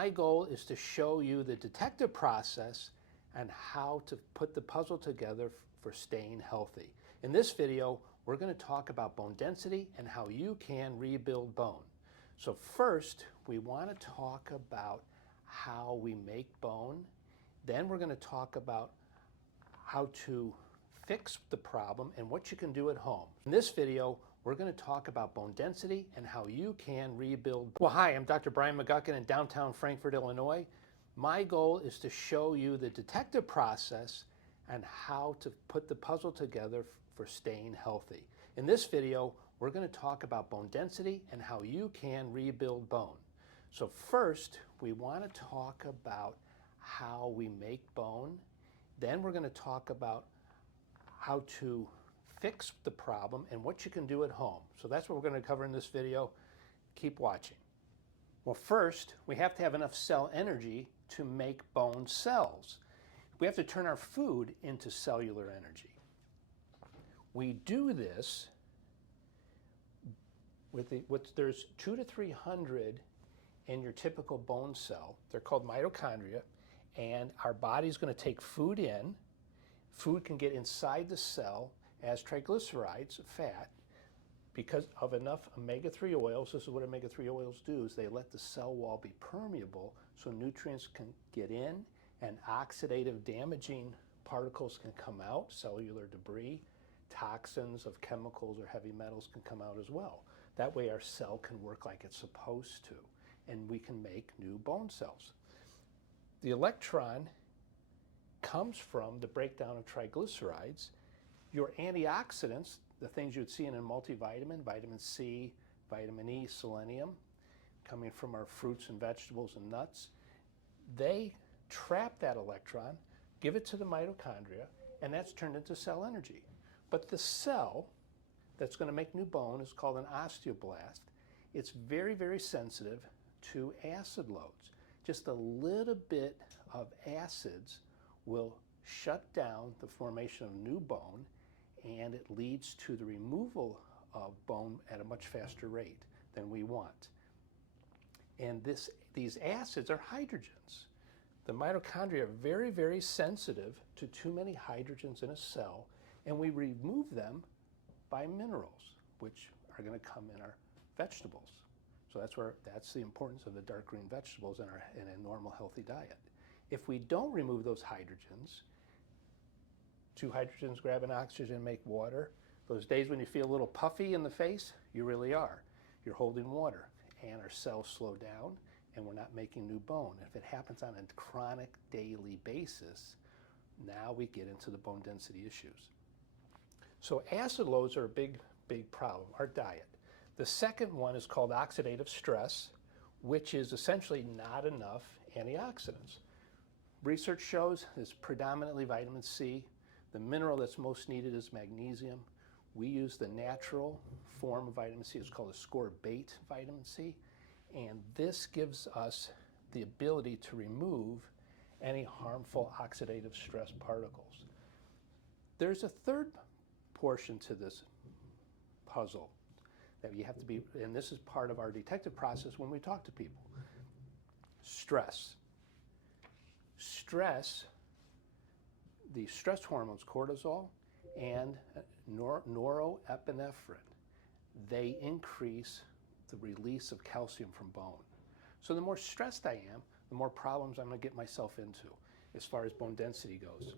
My goal is to show you the detective process and how to put the puzzle together for staying healthy. In this video, we're going to talk about bone density and how you can rebuild bone. So first, we want to talk about how we make bone. Then we're going to talk about how to fix the problem and what you can do at home. In this video, we're going to talk about bone density and how you can rebuild. Well, hi, I'm Dr. Brian McGuckin in downtown Frankfort, Illinois. My goal is to show you the detective process and how to put the puzzle together for staying healthy. In this video, we're going to talk about bone density and how you can rebuild bone. So first, we want to talk about how we make bone. Then we're going to talk about how to fix the problem and what you can do at home. So that's what we're going to cover in this video. Keep watching. Well, first, we have to have enough cell energy to make bone cells. We have to turn our food into cellular energy. We do this with there's 200 to 300 in your typical bone cell. They're called mitochondria, and our body's going to take food in. Food can get inside the cell as triglycerides, fat, because of enough omega-3 oils. This is what omega-3 oils do, is they let the cell wall be permeable so nutrients can get in and oxidative damaging particles can come out, cellular debris, toxins of chemicals or heavy metals can come out as well. That way our cell can work like it's supposed to, and we can make new bone cells. The electron comes from the breakdown of triglycerides. Your antioxidants, the things you'd see in a multivitamin, vitamin C, vitamin E, selenium, coming from our fruits and vegetables and nuts, they trap that electron, give it to the mitochondria, and that's turned into cell energy. But the cell that's going to make new bone is called an osteoblast. It's very, very sensitive to acid loads. Just a little bit of acids will shut down the formation of new bone, and it leads to the removal of bone at a much faster rate than we want. And these acids are hydrogens. The mitochondria are very, very sensitive to too many hydrogens in a cell, and we remove them by minerals, which are going to come in our vegetables. So that's the importance of the dark green vegetables in a normal healthy diet. If we don't remove those hydrogens, two hydrogens grab an oxygen, make water. Those days when you feel a little puffy in the face, you really are. You're holding water, and our cells slow down, and we're not making new bone. If it happens on a chronic daily basis, now we get into the bone density issues. So acid loads are a big, big problem, our diet. The second one is called oxidative stress, which is essentially not enough antioxidants. Research shows it's predominantly vitamin C. The mineral that's most needed is magnesium. We use the natural form of vitamin C. It's called ascorbate vitamin C. And this gives us the ability to remove any harmful oxidative stress particles. There's a third portion to this puzzle that you have to be, and this is part of our detective process when we talk to people. Stress. Stress, the stress hormones, cortisol and norepinephrine, they increase the release of calcium from bone. So the more stressed I am, the more problems I'm going to get myself into as far as bone density goes.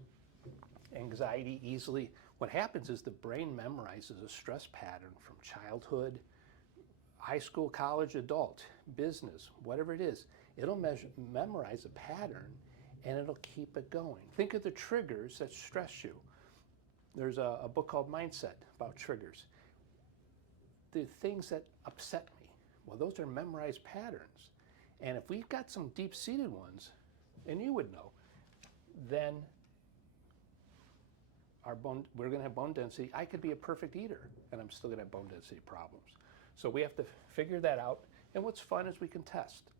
Anxiety easily, what happens is the brain memorizes a stress pattern from childhood, high school, college, adult, business, whatever it is. It'll memorize a pattern, and it'll keep it going. Think of the triggers that stress you. There's a book called Mindset about triggers. The things that upset me, well, those are memorized patterns. And if we've got some deep-seated ones, and you would know, then we're going to have bone density. I could be a perfect eater, and I'm still going to have bone density problems. So we have to figure that out, and what's fun is we can test.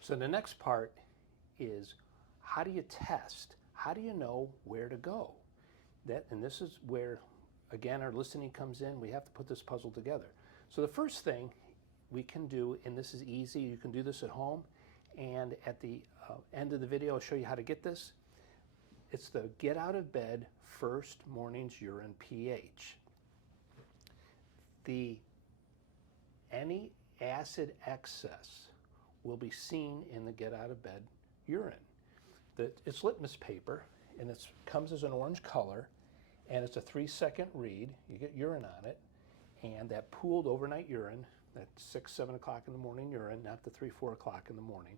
So the next part is, how do you test? How do you know where to go? And this is where, again, our listening comes in. We have to put this puzzle together. So the first thing we can do, and this is easy, you can do this at home, And at the end of the video, I'll show you how to get this. It's the get out of bed first morning's urine pH. Any acid excess will be seen in the get out of bed urine. It's litmus paper, and it comes as an orange color, and it's a 3-second read. You get urine on it, and that pooled overnight urine, that 6, 7 o'clock in the morning urine, not the 3, 4 o'clock in the morning,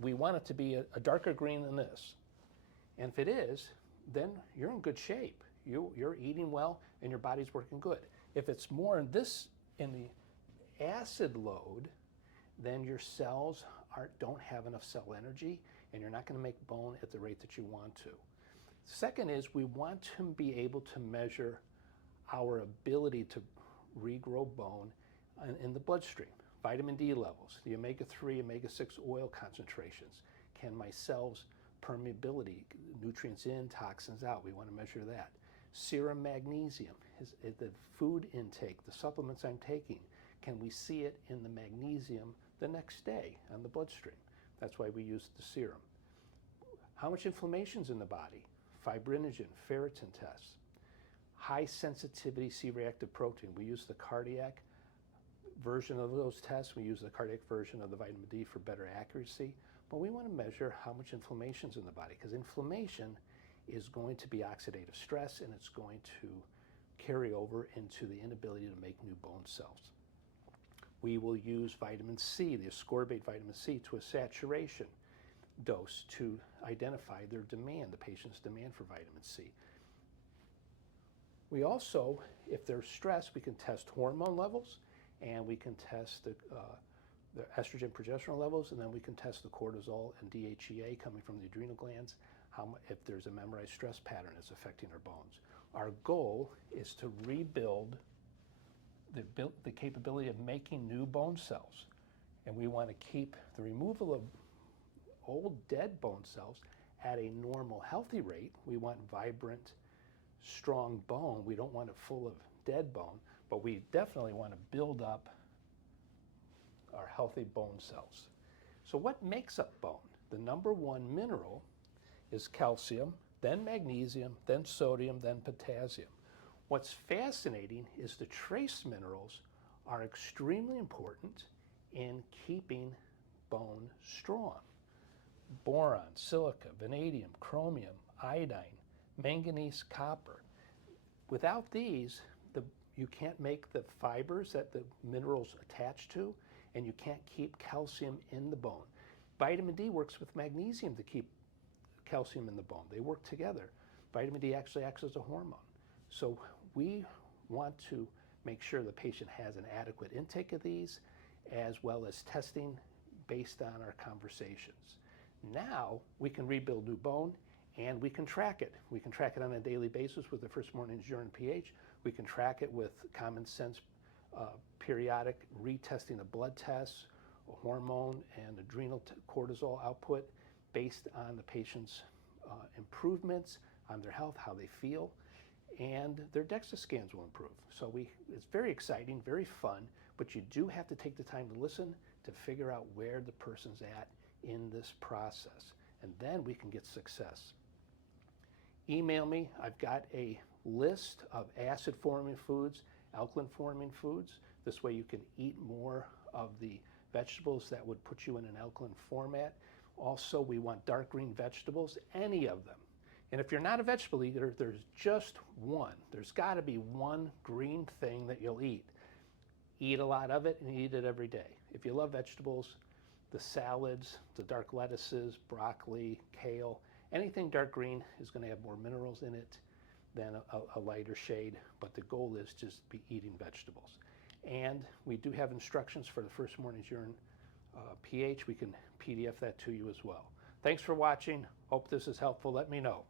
we want it to be a darker green than this. And if it is, then you're in good shape. You're eating well, and your body's working good. If it's more in the acid load, then your cells don't have enough cell energy, and you're not going to make bone at the rate that you want to. Second is we want to be able to measure our ability to regrow bone in the bloodstream. Vitamin D levels, the omega-3, omega-6 oil concentrations. Can my cells permeability, nutrients in, toxins out? We want to measure that. Serum magnesium, the food intake, the supplements I'm taking, can we see it in the magnesium the next day on the bloodstream? That's why we use the serum. How much inflammation's in the body? Fibrinogen, ferritin tests. High sensitivity C-reactive protein. We use the cardiac version of those tests. We use the cardiac version of the vitamin D for better accuracy. But we want to measure how much inflammation's in the body, because inflammation is going to be oxidative stress, and it's going to carry over into the inability to make new bone cells. We will use vitamin C, the ascorbate vitamin C, to a saturation dose to identify their demand, the patient's demand for vitamin C. We also, if there's stress, we can test hormone levels, and we can test the estrogen progesterone levels, and then we can test the cortisol and DHEA coming from the adrenal glands, if there's a memorized stress pattern that's affecting our bones. Our goal is to rebuild the capability of making new bone cells, and we want to keep the removal of old dead bone cells at a normal healthy rate. We want vibrant, strong bone. We don't want it full of dead bone, but we definitely want to build up our healthy bone cells. So what makes up bone? The number one mineral is calcium, then magnesium, then sodium, then potassium. What's fascinating is the trace minerals are extremely important in keeping bone strong. Boron, silica, vanadium, chromium, iodine, manganese, copper. Without these, you can't make the fibers that the minerals attach to, and you can't keep calcium in the bone. Vitamin D works with magnesium to keep calcium in the bone. They work together. Vitamin D actually acts as a hormone. So we want to make sure the patient has an adequate intake of these, as well as testing based on our conversations. Now we can rebuild new bone, and we can track it. We can track it on a daily basis with the first morning's urine pH. We can track it with common sense periodic retesting of blood tests, hormone and adrenal cortisol output based on the patient's improvements on their health, how they feel, and their DEXA scans will improve. So it's very exciting, very fun, but you do have to take the time to listen to figure out where the person's at in this process, and then we can get success. Email me. I've got a list of acid-forming foods, alkaline-forming foods. This way you can eat more of the vegetables that would put you in an alkaline format. Also, we want dark green vegetables, any of them. And if you're not a vegetable eater, there's just one. There's got to be one green thing that you'll eat. Eat a lot of it and eat it every day. If you love vegetables, the salads, the dark lettuces, broccoli, kale, anything dark green is going to have more minerals in it than a lighter shade, but the goal is just be eating vegetables. And we do have instructions for the first morning's urine pH. We can PDF that to you as well. Thanks for watching. Hope this is helpful. Let me know.